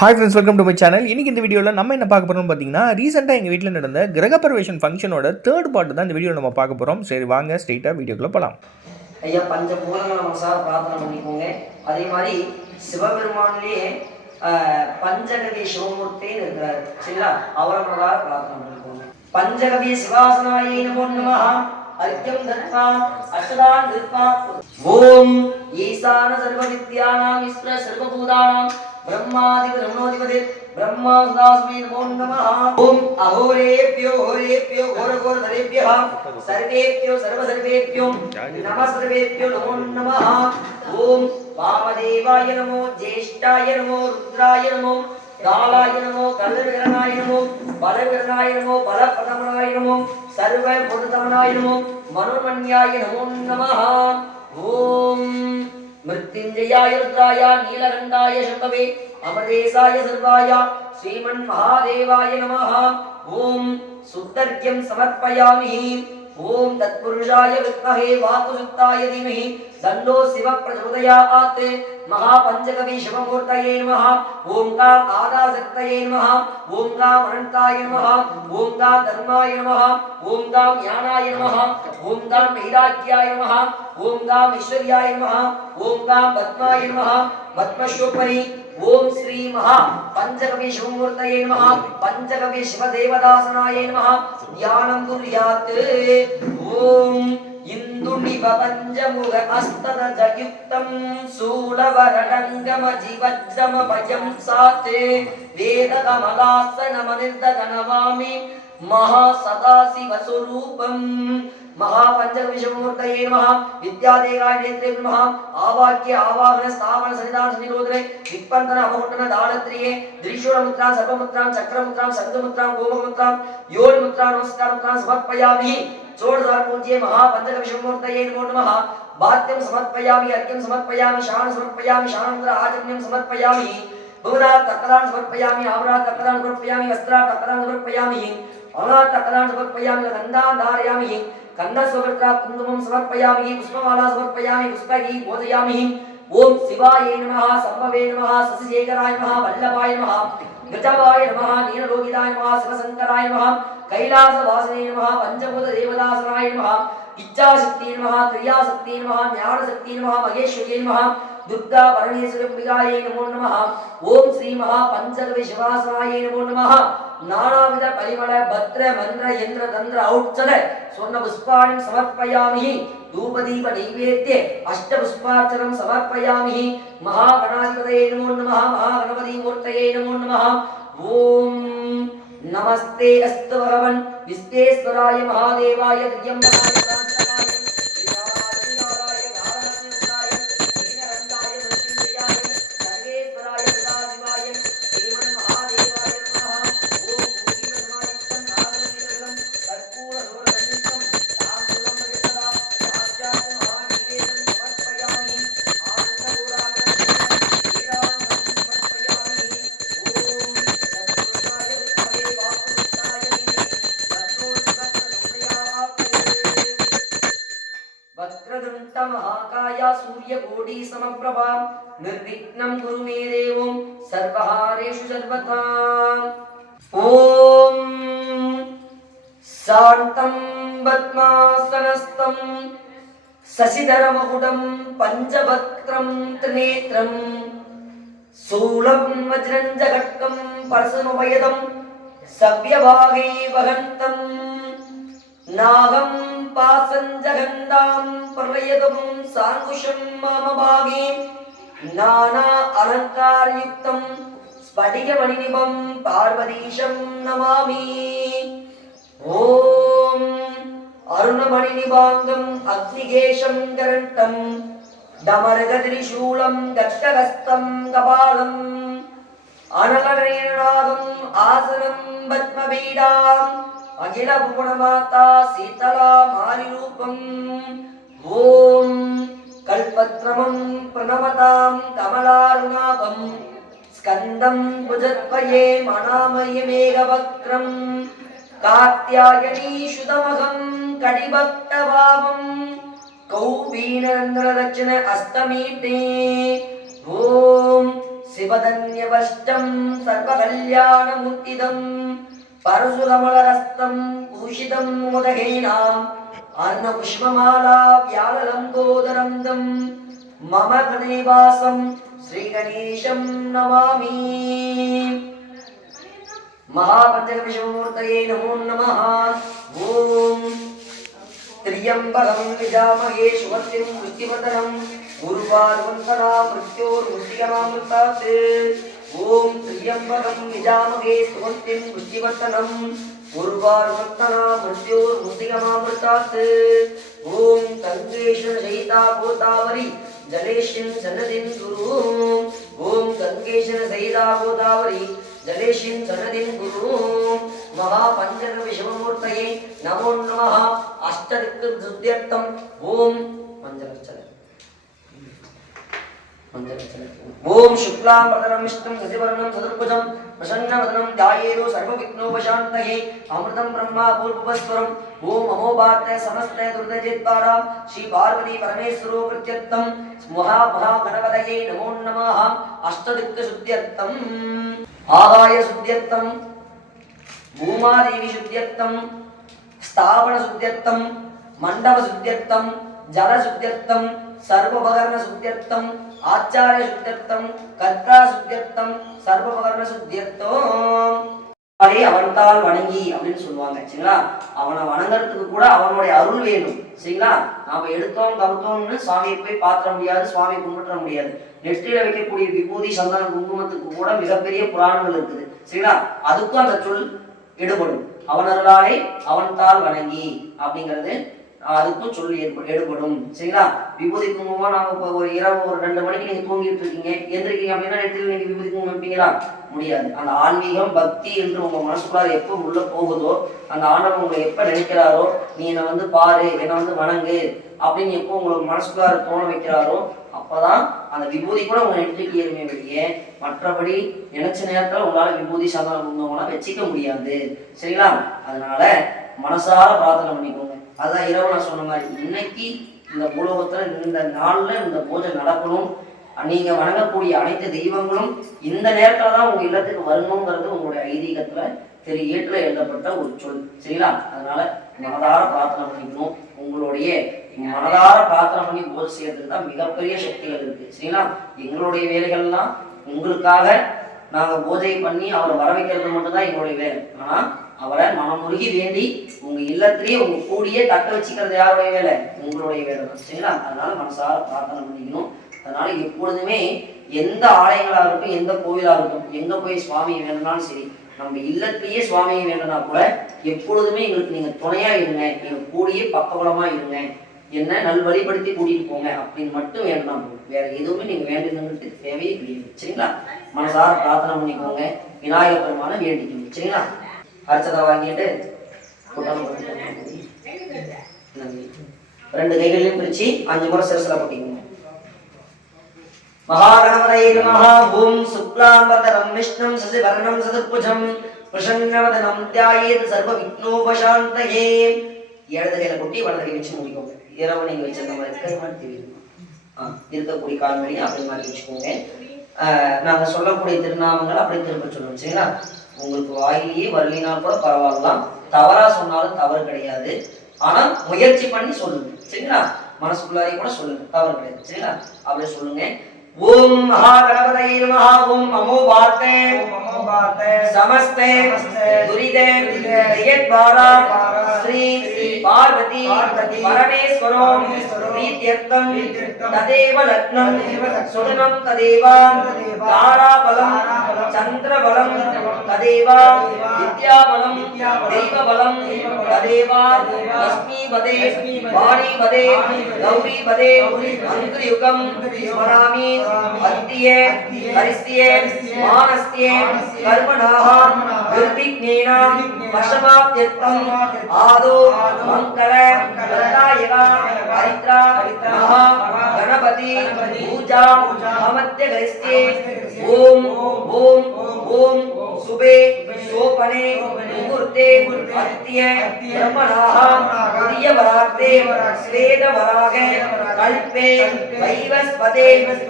Hi friends, welcome to my channel. இன்றைக்கி இந்த வீடியோவில் நம்ம என்ன பார்க்க போகிறோம்னு பார்த்தீங்கன்னா, ரீசெண்டாக எங்கள் வீட்டில் நடந்த கிரகப்பிரவேஷன் ஃபங்க்ஷனோட தேர்ட் பார்ட் தான் இந்த வீடியோவில் நம்ம பார்க்க போகிறோம். சரி வாங்க ஸ்ட்ரெயிட்டாக வீடியோக்குள்ளே போகலாம். ஐயா பஞ்சபூதங்களை மனசார பிரார்த்தனை பண்ணிக்கோங்க. அதே மாதிரி சிவபெருமானிலேயே பஞ்சகவி சிவமூர்த்தின்னு இருக்கிறார். சரிங்களா? அவரை மனதார பிரார்த்தனை பண்ணிக்கோங்க. பஞ்சகவி சிவாசனாயே நமோ நமஹ. அர்க்யம் தத்வா அஷ்டதான் திருப்பா. ஓம் ஈசான சர்வ வித்யானாம் ஈஸ்வர சர்வபூதானாம் ब्रह्मादिव ब्रह्मोदिपति ब्रह्मा सदास्मै नमो नमः. ओम अघोरेभ्यो घोरेभ्यो घोरघोरधरेभ्यः सर्वेभ्यो सर्वसर्वेभ्यो नमः सर्वेभ्यो नमो नमः. ओम वामदेवाय नमो ज्येष्ठाय नमो रुद्राय नमो कालाय नमो कल्लविकरणाय नमो बलविकरणाय नमो बलप्रदमनाय नमो सर्वभूततमनाय नमो मनोमन्याय नमो नमः. ओम मृत्युंजयाय रुद्राय नीलकंठाय शंभवे अमरेशाय सर्वाय श्रीमन्महादेवाय नमः. ओम सुदर्घ्यं समर्पयामि. ओम तत्पुरुषाय विद्महे वाकुसुताय धीमहि तन्नो शिवः प्रचोदयात्. महापंचकवि शिवमूर्तये नमः. ओंकार आदाशक्तये नमः. ओंकार अनंताय नमः. ओंकार धर्माय नमः. ओंकार ज्ञानाय नमः. ओंकार वैराग्याय नमः. ओंकार ऐश्वर्याय नमः. ओंकार पद्माय नमः. पद्मशोपरि ओम श्री महा पंचकवि शिवमूर्तये नमः. पंचकवि शिवदेवदासनाय नमः. ध्यानं कुर्यात्. ओम इंदुनिव पंचमुख अस्तदजयुक्तं शूलवरडङ्गमजिवज्रमभयं साते वेदकमलासनमनिर्दगनमामि महासदाशिवस्वरूपम्. महापंचविषमूर्तये नमः. विद्यादेवाय नेत्रे नमः. आवाक्य आवाहन स्थापन सन्निधान सन्निरोधने विपंतन अवहुटन दालत्रिये त्रिशूल मुद्रा सर्वमुद्रा चक्र मुद्रा संघ मुद्रा गोम मुद्रा योनि मुद्रा नमस्कार मुद्रा समर्पयामि. चोड़दार पूज्य महापंचविषमूर्तये नमो नमः. बात्यं समर्पयामि. अर्घ्यं समर्पयामि. शान समर्पयामि. शानंतर आचम्यं समर्पयामि. भुवना तक्रान् समर्पयामि. आवरा तक्रान् समर्पयामि. वस्त्रा तक्रान् समर्पयामि. अना तक्रान् समर्पयामि. गन्धान् धारयामि. कन्नस्वगत्रा कुंकुमं समर्पयामि. पुष्पमाला समर्पयामि. पुष्पैः पूजयामि. ओम शिवाय नमः. संभवे नमः. शशिशेखराय नमः. वल्लभाय नमः. गजवाय नमः. नीललोहिताय नमः. शिवशंकराय नमः. कैलासवासिने नमः. पंचभूत देवदासनाय नमः. इच्छाशक्ति नमः. क्रियाशक्ति नमः. ज्ञानशक्ति नमः. महेश्वरी नमः. दुर्गा परमेश्वरी नमो नमः. ओम श्री महा पंचकवि शिवासनाय नमो नमः. नानाविध परिमल भद्र मंत्र यंत्र तंत्र औषध स्वर्ण पुष्पाणि समर्पयामि. धूपदीप नैवेद्य अष्ट पुष्पार्चनं समर्पयामि. महागणाधिपतये नमो नमः. महागणपति मूर्तये नमो नमः. ओम नमस्ते अस्तु भगवन् विश्वेश्वराय महादेवाय त्र्यंबकाय महाकाय सूर्यकोटि समप्रभा निर्विघ्नं कुरु मे देवो सर्वहारेषु सर्वथा. ओम शान्तं पद्मासनस्थं शशिधरमकुटं पंचवक्त्रं त्रिनेत्रं शूलं वज्रं जगत्कं परशुमभयदं सव्यभागे वहन्तं नागं पासंजगन्धां प्रलयगमं सांकुशं मामभागे नाना अलङ्कारयुक्तं स्फटिकमणिनिभं पार्वतीशं नमामि. ओम अरुणमणिनिभाङ्गं अग्निगेशं करण्टं डमरगत्रिशूलं गट्टहस्तं कपालं अनलरेणनागं आसनं पद्मपीडाम् अखिल भुवनमाता शीतला मारिरूपम्. ओम कल्पत्रमं प्रणमतां कमलारुणाभं स्कन्दं भुजद्वये मनामयमेघवक्त्रं कात्यायनी शुतमहं कटिभक्तभावं कौपीनरन्द्रदक्षिण अस्तमीते. ओम शिवधन्यवष्टं सर्वकल्याणमूर्तिदं परशुकमलहस्तं भूषितं मोदकेनाम् अन्नपुष्पमाला व्याललम्बोदरं दं मम हृदयवासं श्रीगणेशं नमामि। महापञ्चकविष्णुमूर्तये नमो नमः। ॐ त्र्यम्बकं यजामहे सुगन्धिं पुष्टिवर्धनम् उर्वारुकंसना मृत्योर्मुक्तियमामृतात्। ॐ त्र्यम्बकं यजामहे सुगन्धिं पुष्टिवर्धनम् उर्वारुकंसना मृत्योर्मुक्तियमामृतात्। ॐ गङ्गेशनसहिता गोदावरी जलेशिं सन्नदिं कुरु। ॐ गङ्गेशनसहिता गोदावरी जलेशिं सन्नदिं कुरु। महापञ्चकविष्णुमूर्तये नमो नमः। अष्टदिक्सुद्ध्यर्थम् ॐ ओम शुक्लांबरधरं विष्णुं शशिवर्णं चतुर्भुजं प्रसन्नवदनं ध्यायेत् सर्वविघ्नोपशान्तये अमृतं ब्रह्मा पूर्वस्वरम् ओम अमोभारते समस्ते दुर्दजित्पारां श्री पार्वती परमेश्वरो प्रत्यर्थं महागणपतये नमो नमः। अष्टदिक्शुद्ध्यर्थम् आदायशुद्ध्यर्थं भूमादेवीशुद्ध्यर्थं स्थापनशुद्ध्यर्थं मण्डपशुद्ध्यर्थं जलशुद्ध्यर्थं सर्वोपकरणशुद्ध्यर्थं आचार्यशुद्ध्यर्थं कर्ताशुद्ध्यर्थं सर्वोपकरणशुद्ध्यर्थம் அவன்தால் வணங்கி அப்படின்னு சொல்லுவாங்க சரிங்களா. அவனை வணங்குறதுக்கு கூட அவனுடைய அருள் வேணும் சரிங்களா. நாம எடுத்தோம் கவுத்தோம்னு சுவாமியை போய் பாத்திர முடியாது, சுவாமி கும்பிட முடியாது. நெற்றியில வைக்கக்கூடிய விபூதி சந்தன குங்குமத்துக்கு கூட மிகப்பெரிய புராணங்கள் இருக்குது சரிங்களா. அதுக்கும் அந்த சொல் எடுபடும். அவன் அருளாலே அவன்தால் வணங்கி அப்படிங்கிறது அதுக்கும் சொல்லி எடுபடும் சரிங்களா. விபூதி குங்குமமா நாம இப்போ ஒரு இரவு ஒரு 2 மணிக்கு நீங்க தூங்கிட்டு இருக்கீங்க, எந்திரிக்கீங்க அப்படின்னா நேரத்தில் நீங்க விபூதி குங்குமம் வைப்பீங்களா? முடியாது. அந்த ஆன்மீகம் பக்தி என்று உங்க மனசுக்குள்ளார எப்போ உள்ள போகுதோ, அந்த ஆண்டவன் உங்களை எப்ப நினைக்கிறாரோ, நீ என்னை பாரு, என்னை வணங்கு அப்படின்னு எப்போ உங்களுக்கு மனசுக்குள்ளார தோண வைக்கிறாரோ அப்பதான் அந்த விபூதி கூட உங்க நெற்றிக்கு ஏறுமே வெளியே. மற்றபடி நினைச்ச நேரத்துல உங்களால விபூதி சந்தன குங்குமம்லாம் வச்சுக்க முடியாது சரிங்களா. அதனால மனசார பிரார்த்தனை பண்ணிக்கோங்க. அதான் இரவு நான் சொன்ன மாதிரி இன்னைக்கு இந்த பூலோகத்துல இந்த நாள்ல இந்த பூஜை நடக்கணும். நீங்க வணங்கக்கூடிய அனைத்து தெய்வங்களும் இந்த நேரத்துல தான் உங்க இல்லத்துக்கு வரணுங்கிறது உங்களுடைய ஐதீகத்துல ஏற்றுல எழுதப்பட்ட ஒரு சொல் சரிங்களா. அதனால மனதார பிரார்த்தனை பண்ணிக்கணும். உங்களுடைய மனதார பிரார்த்தனை பண்ணி பூஜை செய்யறதுக்கு தான் மிகப்பெரிய சக்திகள் இருக்கு சரிங்களா. எங்களுடைய வேலைகள்லாம் உங்களுக்காக நாங்க பூஜை பண்ணி அவரை வர வைக்கிறது மட்டும்தான் எங்களுடைய வேலை. ஆனா அவரை மனமுருகி வேண்டி உங்க இல்லத்திலேயே உங்க கூடியே தக்க வச்சுக்கிறது யாருடைய வேலை? உங்களுடைய வேலை தான் சரிங்களா. அதனால மனசார பிரார்த்தனை பண்ணிக்கணும். அதனால எப்பொழுதுமே எந்த ஆலயங்களாகட்டும் எந்த கோவிலாகட்டும் எங்க போய் சுவாமியை வேணும்னாலும் சரி, நம்ம இல்லத்திலேயே சுவாமியை வேணும்னா கூட எப்பொழுதுமே எங்களுக்கு நீங்க துணையா இருங்க, நீங்க கூடியே பக்கபலமா இருங்க, என்ன நல்வழிப்படுத்தி கூட்டிட்டு போங்க அப்படின்னு மட்டும் வேண்டாம். வேற எதுவுமே நீங்க வேண்டுங்கிறது தேவையே கிடையாது சரிங்களா. மனசார பிரார்த்தனை பண்ணிக்கோங்க. விநாயகர் பெருமான வேண்டிக்கோங்க சரிங்களா. அர்ச்சனை வாங்கிட்டு 2 கைகளையும் பிரிச்சு 5 முறை சிரசுல போட்டிக்கோங்க. மகாகணபதயே நமः. ஓம் சுக்லாம்பரதரம் விஷ்ணும் சசிவர்ணம் சதுர்புஜம் பிரசன்னவதனம் த்யாயேத் சர்வ விக்னோபசாந்தயே. இடது கையில கொட்டி வலது கை வச்சு முடிக்கோங்க. இரவு நீங்க வச்சிருந்த மாதிரி இருக்கக்கூடிய கால்வழியும் அப்படி மாதிரி வச்சுக்கோங்க. நாங்க சொல்லக்கூடிய திருநாமங்கள் அப்படி திரும்ப சொல்லுவோம் சரிங்களா. உங்களுக்கு வாயிலேயே வரலினால் கூட பரவாயில்லாம், தவறா சொன்னாலும் தவறு கிடையாது. ஆனா முயற்சி பண்ணி சொல்லுங்க சரிங்களா. மனசுக்குள்ளாரே கூட சொல்லுங்க, தவறு கிடையாது சரிங்களா. அப்படியே சொல்லுங்க. ஓம் மகாகணபதயே நமः. ஓம் அமோபார்த்தே समस्ते दुरिते जयद्वारा श्री पार्वती परमेश्वरो प्रीत्यर्थं तदेव लग्नं सुदनं तदेव ताराबलं चन्द्रबलं तदेव विद्याबलं दैवबलं तदेव लक्ष्मीपदे वाणीपदे गौरीपदे मन्त्रयुगं स्मरामि अद्ये हरिस्ये मानस्ये कर्मणाः दुर्विघ्नेन वशमाप्त्यर्थम् आदौ मंगल प्रदायक हरिद्रा महा गणपति पूजा अमत्य गरिष्ये। ओम ओम ओम சுபே சோபனே முகூர்த்தே அத்திய பிரம்மணாஹ புதிய வரார்த்தே ஸ்வேத வராக கல்பே வைவஸ்பதே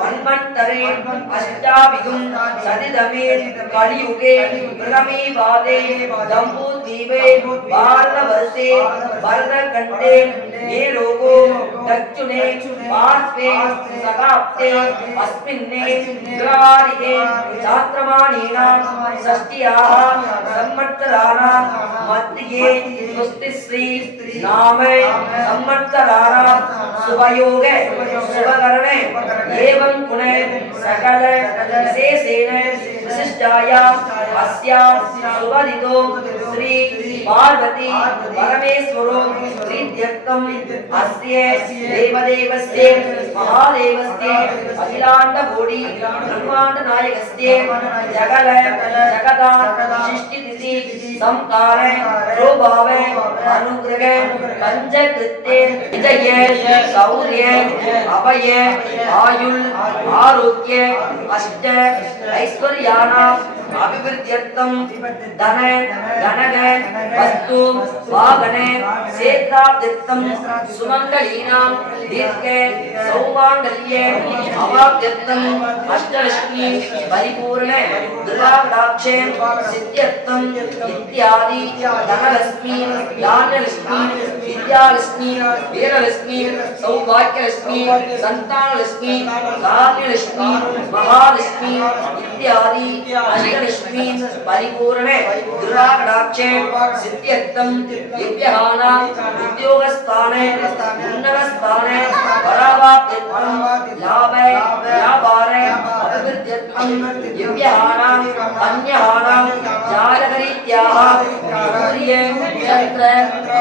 மன்வந்தரே அஷ்டாபிகும் சதிதமே கலியுகே பிரமே வாதே ஜம்பூத்வீபே பாரதவர்ஷே பரதகண்டே நேரோகோ தச்சுனே பார்ஸ்வே சகாப்தே அஸ்மின்னே கிரவாரிகே சாத்ரமாணீனாம் ஷஷ்டியாः சம்மத்சராணாம் மத்தியே சுஸ்திஸ்ரீ நாம சம்மத்சராணாம் சுபயோக சுபகரணே ஏவம் குண சகல விசேஷேன விசிஷ்டாயா அஸ்யா சுபதிதோ ஸ்ரீ பார்வதி பரமேஸ்வரோ பிரீத்யர்த்தம் அஸ்ய தேவதேவஸ்ய மகாதேவஸ்ய அகிலாண்ட கோடி பிரம்மாண்ட நாயகஸ்ய ஜகல ஜகதா சிஷ்டி திதி சம்கார ரோபாவ அனுகிரக பஞ்சகிருத்தே விஜய சௌரிய அபய ஆயுள் ஆரோக்கிய அஷ்ட ஐஸ்வர்யானா அபிவிருத்தியர்த்தம் தன கனக வஸ்து வாகன சேத்ராப்தியர்த்தம் சுமங்கலீனாம் தீர்க்க சௌமாங்கல்ய அவாப்தியர்த்தம் அஷ்டலக்ஷ்மி பரிபூர்ண துர்காடாட்சே சித்தியர்த்தம் இத்யாதி தனலக்ஷ்மி தானலக்ஷ்மி வித்யாலக்ஷ்மி வீரலக்ஷ்மி சௌபாக்கியலக்ஷ்மி சந்தானலக்ஷ்மி காரியலக்ஷ்மி மகாலக்ஷ்மி இத்யாதி அஷ்டலக்ஷ்மி பரிபூர்ண துர்காடாட்சே சித்தியர்த்தம் திவ்யஹானா உத்யோகஸ்தானே உன்னதஸ்தானே பராவாப்தியர்த்தம் லாப வியாபார அபிவிருத்தியர்த்தம் திவ்யஹானா அன்யஹானா ஜாலகரீத்யாஹ சூரிய சந்திர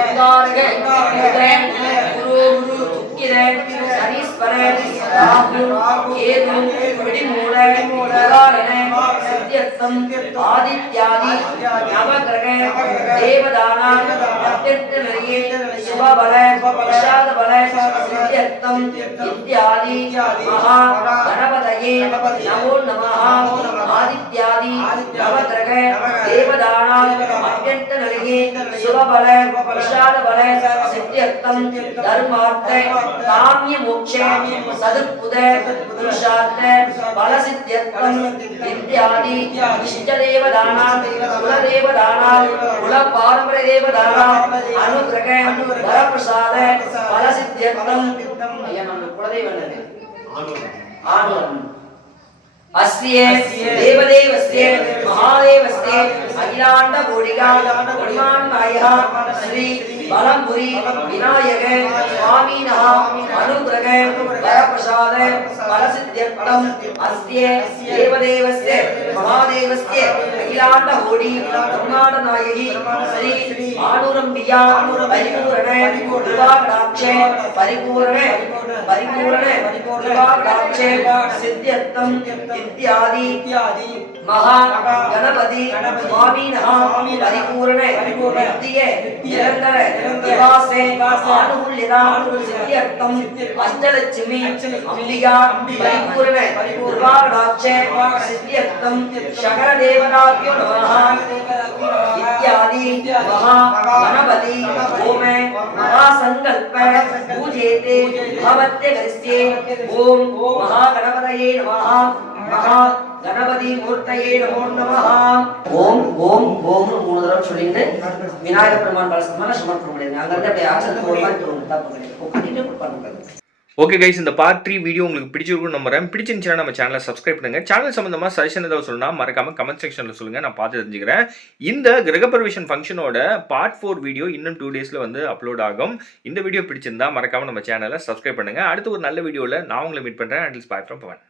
உதாரக குரு சுக்கிர சனீஸ்வர ராகு கேது பிடிமூல நிவாரண சித்தியர்த்தம் ஆதித்யாதி நவகிரக தேவதானா அத்தியர்த்த நிறையே சுபபல விஷாதபல சித்தியர்த்தம் இத்யாதி மகா கணபதயே நமோ நமः ஆதித்யாதி நவகிரக தேவதானா அத்தியர்த்த நிறையே சுபபல விஷாதபல சித்தியர்த்தம் தர்மார்த்த காமிய மோட்ச சதுர்புத புருஷார்த்த பல சித்தியர்த்தம் இத்யாதி இஷ்டதேவதானா குலதேவதானா குல பாரம்பரிய தேவதானா அனுகிரக வரப்பிரசாத பல சித்தியர்த்தம் ஐயா நம்ம குலதெய்வம் ஆனந்தம் அஸ்ய தேவதேவஸ்ய மகாதேவஸ்ய அகிலாண்ட கோடிகா பிரம்மாண்டநாயக ஸ்ரீ பலம்புரி விநாயக சுவாமினஹ அனுகிரக வரப்பிரசாத பலசித்தியர்த்தம் அஸ்ய தேவதேவஸ்ய மகாதேவஸ்ய அகிலாண்ட கோடி பிரம்மாண்டநாயகி ஸ்ரீ ஆனுரம்பியா பரிபூரண துர்காடாட்ச பரிபூரண துர்காடாட்ச சித்தியர்த்தம் இத்யாதி மகா கணபதி சுவாமினஹ பரிபூரண நித்திய நிரந்தர நிவாசே ஆனுகூல்யதா சித்தியர்த்தம் அஷ்டலட்சுமி அம்பிகா பரிபூரண துர்காடாட்ச சித்தியர்த்தம் சகல தேவதாப்யோ நமः இத்யாதி மகா கணபதி ஓம் மகா சங்கல்ப பூஜேதே பவத்யகரிஸ்யே ஓம் மகா கணபதயே நமः மகா கணபதி மூர்த்தயே நமோ நமः ஓம் ஓம் ஓம் மூணு தடவை சொல்லிட்டு விநாயகர் பெருமான் பலசமான சமர்ப்பணம் பண்ணிடுங்க. அங்க இருந்து அப்படியே ஆச்சரியத்தை ஒரு மாதிரி தோணும் தப்பு கிடையாது கண்டினியூ பண்ணுங்க. ஓகே கைஸ், இந்த பார்ட் 3 வீடியோ உங்களுக்கு பிடிச்சிருக்குன்னு நம்புறேன். பிடிச்சிருந்துச்சுன்னா நம்ம சேனலை சப்ஸ்கிரைப் பண்ணுங்க. சேனல் சம்பந்தமா சஜஷன் ஏதாவது சொல்லணும்னா மறக்காம கமெண்ட் செக்ஷன்ல சொல்லுங்க, நான் பார்த்து தெரிஞ்சுக்கிறேன். இந்த கிரகப்பிரவேசன் ஃபங்க்ஷனோட பார்ட் 4 வீடியோ இன்னும் 2 டேஸ்ல வந்து அப்லோட் ஆகும். இந்த வீடியோ பிடிச்சிருந்தா மறக்காம நம்ம சேனலை சப்ஸ்கிரைப் பண்ணுங்க. அடுத்து ஒரு நல்ல வீடியோல நான் உங்களை மீட் பண்றேன். Until bye from Pawan.